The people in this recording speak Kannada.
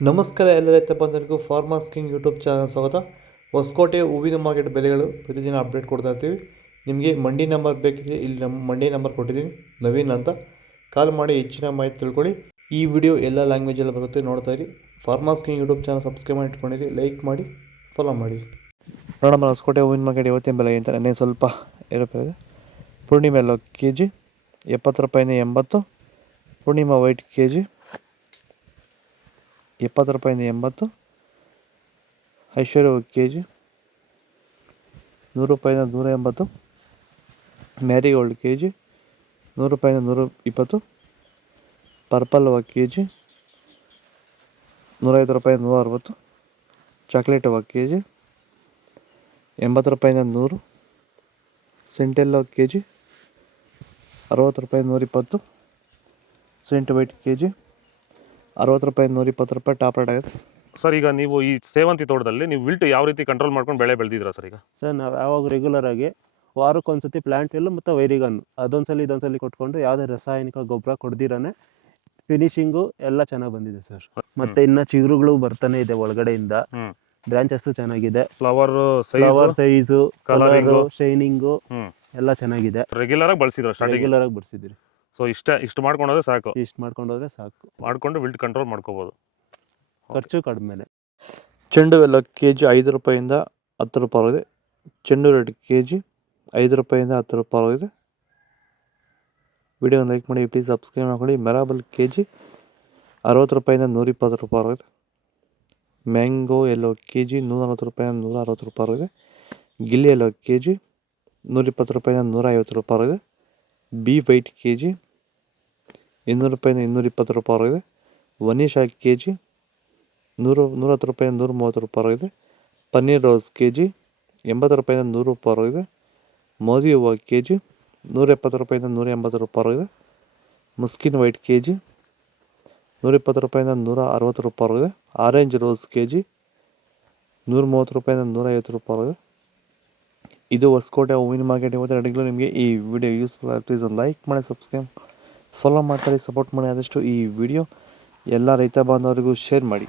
ನಮಸ್ಕಾರ ಎಲ್ಲ ರೈತ ಬಂಧುಗಳಿಗೂ ಫಾರ್ಮರ್ಸ್ ಕಿಂಗ್ ಯೂಟ್ಯೂಬ್ ಚಾನಲ್ ಸ್ವಾಗತ. ಹೊಸಕೋಟೆ ಹೂವಿನ ಮಾರ್ಕೆಟ್ ಬೆಲೆಗಳು ಪ್ರತಿದಿನ ಅಪ್ಡೇಟ್ ಕೊಡ್ತಾ ಇರ್ತೀವಿ. ನಿಮಗೆ ಮಂಡಿ ನಂಬರ್ ಬೇಕಿದ್ರೆ ಇಲ್ಲಿ ನಮ್ಮ ಮಂಡಿ ನಂಬರ್ ಕೊಟ್ಟಿದ್ದೀನಿ, ನವೀನ್ ಅಂತ. ಕಾಲ್ ಮಾಡಿ ಹೆಚ್ಚಿನ ಮಾಹಿತಿ ತಿಳ್ಕೊಳ್ಳಿ. ಈ ವಿಡಿಯೋ ಎಲ್ಲ ಲ್ಯಾಂಗ್ವೇಜಲ್ಲಿ ಬರುತ್ತೆ, ನೋಡ್ತಾ ಇರಿ. Farmers king YouTube channel subscribe ಮಾಡಿ ಇಟ್ಕೊಂಡಿರಿ, ಲೈಕ್ ಮಾಡಿ, ಫಾಲೋ ಮಾಡಿ. ನೋಡೋಣ ಹೊಸಕೋಟೆ ಹೂವಿನ ಮಾರ್ಕೆಟ್ ಇವತ್ತಿನ ಬೆಲೆ ಅಂತ ನೆನ್ನೆ ಸ್ವಲ್ಪ ಏರುಪೇರು. ಪೂರ್ಣಿಮೆ ಎಲ್ಲೋ ಕೆ ಜಿ 70 ರೂಪಾಯಿಂದ 80. ಪೂರ್ಣಿಮಾ ವೈಟ್ ಕೆ ಜಿ 70 ರೂಪಾಯಿಂದ 80. ಐಶ್ವರ್ಯ ಕೆ ಜಿ 100 ರೂಪಾಯಿಂದ 180. ಮ್ಯಾರಿಗೋಲ್ಡ್ ಕೆ ಜಿ 100 ರೂಪಾಯಿಂದ 120. ಪರ್ಪಲ್ ಕೆ ಜಿ 150 ರೂಪಾಯಿಂದ 160. ಚಾಕ್ಲೇಟ್ ಕೆ ಜಿ 80 ರೂಪಾಯಿಂದ 100. ಸೆಂಟೆಲ್ಲೋ ಕೆ ಜಿ 60 ರೂಪಾಯಿಂದ 120. ಸೆಂಟ್ ವೈಟ್ ಕೆ ಜಿ 60 ರೂಪಾಯಿಂದ 120 ರೂಪಾಯಿ ಟಾಪ್ ರೇಟ್ ಆಗುತ್ತೆ. ಸರ್, ಈಗ ನೀವು ಈ ಸೇವಂತಿ ತೋಟದಲ್ಲಿ ನೀವು ವಿಲ್ಟ್ ಯಾವ ರೀತಿ ಕಂಟ್ರೋಲ್ ಮಾಡ್ಕೊಂಡು ಬೆಳೆ ಬೆಳೆದಿದ್ದೀರಾ ಸರ್? ಈಗ ಸರ್ ನಾವು ಯಾವಾಗ ರೆಗ್ಯುಲರ್ ಆಗಿ ವಾರಕ್ಕೊಂದ್ಸತಿ ಪ್ಲಾಂಟ್ ವಿಲ್ ಮತ್ತು ವೈರಿಗನ್ ಇದೊಂದ್ಸಲಿ ಕೊಟ್ಕೊಂಡು ಯಾವುದೇ ರಾಸಾಯನಿಕ ಗೊಬ್ಬರ ಕೊಡ್ದಿರಾನೆ ಫಿನಿಶಿಂಗು ಎಲ್ಲ ಚೆನ್ನಾಗಿ ಬಂದಿದೆ ಸರ್. ಮತ್ತೆ ಇನ್ನ ಚಿಗುರುಗಳು ಬರ್ತಾನೆ ಇದೆ ಒಳಗಡೆಯಿಂದ. ಬ್ರಾಂಚಸ್ ಚೆನ್ನಾಗಿದೆ, ಫ್ಲವರ್ ಸೈಜು, ಕಲರು, ಶೈನಿಂಗು ಎಲ್ಲ ಚೆನ್ನಾಗಿದೆ. ರೆಗ್ಯುಲರ್ ಆಗಿ ಬಳಸಿದ್ರಿ. ಸೊ ಇಷ್ಟು ಮಾಡ್ಕೊಂಡೋದ್ರೆ ಸಾಕು. ಮಾಡ್ಕೊಂಡು ವಿಲ್ಟ್ ಕಂಟ್ರೋಲ್ ಮಾಡ್ಕೋಬಹುದು, ಖರ್ಚು ಕಡಿಮೆ. ಚೆಂಡು ಎಲ್ಲ ಕೆ ಜಿ 5 ರೂಪಾಯಿಂದ 10 ರೂಪಾಯಿ ಇದೆ. ಚೆಂಡು ರೇಟ್ ಕೆ ಜಿ 5 ರೂಪಾಯಿಂದ 10 ರೂಪಾಯಿ ಇದೆ. ವಿಡಿಯೋ ಲೈಕ್ ಮಾಡಿ, ಪ್ಲೀಸ್ ಸಬ್ಸ್ಕ್ರೈಬ್ ಮಾಡ್ಕೊಳ್ಳಿ. ಮೆರಾಬಲ್ ಕೆ ಜಿ 60 ರೂಪಾಯಿಂದ 120 ರೂಪಾಯಿ ಇದೆ. ಮ್ಯಾಂಗೋ ಎಲ್ಲೋ ಕೆ ಜಿ 140 ರೂಪಾಯಿಂದ 160 ರೂಪಾಯಿ ಇದೆ. ಗಿಲ್ಲಿ ಎಲ್ಲೋ ಕೆ ಜಿ 120 ರೂಪಾಯಿಂದ 150 ರೂಪಾಯಿ ಇದೆ. ಬಿ ವೈಟ್ ಕೆ ಜಿ 200 ರೂಪಾಯಿಂದ 220 ರೂಪಾಯಿ ಇದೆ. ವನೀಶಾ ಕೆ ಜಿ 110 ರೂಪಾಯಿಂದ 130 ರೂಪಾಯಿ ಇದೆ. ಪನ್ನೀರ್ ರೋಸ್ ಕೆ ಜಿ 80 ರೂಪಾಯಿಂದ 100 ರೂಪಾಯಿ ಇದೆ. ಮೋದಿ ಹೂವು ಕೆ ಜಿ 170 ರೂಪಾಯಿಂದ 180 ರೂಪಾಯಿ ಇದೆ. ಮುಸ್ಕಿನ್ ವೈಟ್ ಕೆ ಜಿ 120 ರೂಪಾಯಿಂದ 160 ರೂಪಾಯಿ ಇದೆ. ಆರೆಂಜ್ ರೋಸ್ ಕೆ ಜಿ 130 ರೂಪಾಯಿಂದ 150 ರೂಪಾಯಿ ಇದೆ. ಇದು ಹೊಸಕೋಟೆ ಹೂವಿನ ಮಾರ್ಕೆಟ್ ಇವತ್ತು ರೆಡಿಗಳು. ನಿಮಗೆ ಈ ವಿಡಿಯೋ ಯೂಸ್ಫುಲ್ ಆಗಿ ಪ್ಲೀಸ್ ಒಂದು ಲೈಕ್ ಮಾಡಿ, ಸಬ್ಸ್ಕ್ರೈಬ್ ಫಾಲೋ ಮಾಡ್ತಾರೆ, ಸಪೋರ್ಟ್ ಮಾಡಿ. ಆದಷ್ಟು ಈ ವಿಡಿಯೋ ಎಲ್ಲ ರೈತ ಬಾಂಧವರಿಗೂ ಶೇರ್ ಮಾಡಿ.